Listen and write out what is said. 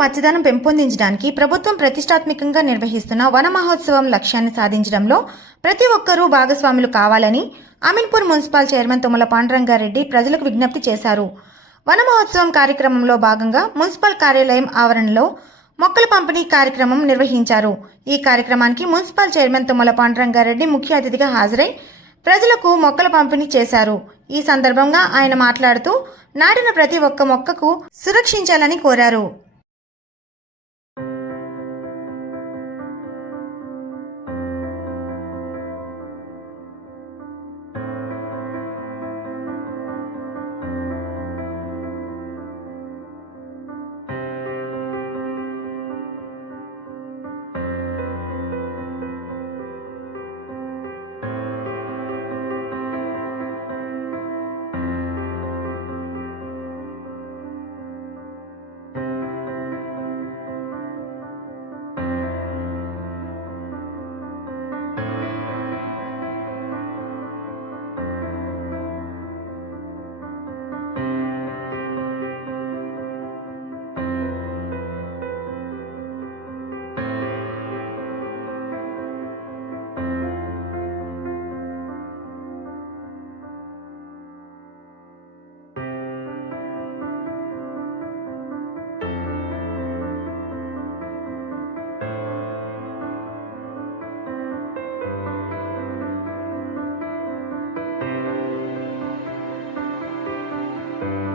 పచ్చదనం పెంపొందించడానికి ప్రభుత్వం ప్రతిష్టాత్మకంగా నిర్వహిస్తున్న వన మహోత్సవం లక్ష్యాన్ని సాధించడంలో ప్రతి ఒక్కరూ భాగస్వాములు కావాలని అమీన్పూర్ మున్సిపల్ చైర్మన్ తుమ్మల పాండరంగారెడ్డి ప్రజలకు విజ్ఞప్తి చేశారు. వన మహోత్సవం కార్యక్రమంలో భాగంగా మున్సిపల్ కార్యాలయం ఆవరణలో మొక్కల పంపిణీ కార్యక్రమం నిర్వహించారు. ఈ కార్యక్రమానికి మున్సిపల్ చైర్మన్ తుమ్మల పాండరంగారెడ్డి ముఖ్య అతిథిగా హాజరై ప్రజలకు మొక్కల పంపిణీ చేశారు. ఈ సందర్భంగా ఆయన మాట్లాడుతూ నాటిన ప్రతి ఒక్క మొక్కకు సురక్షించాలని కోరారు.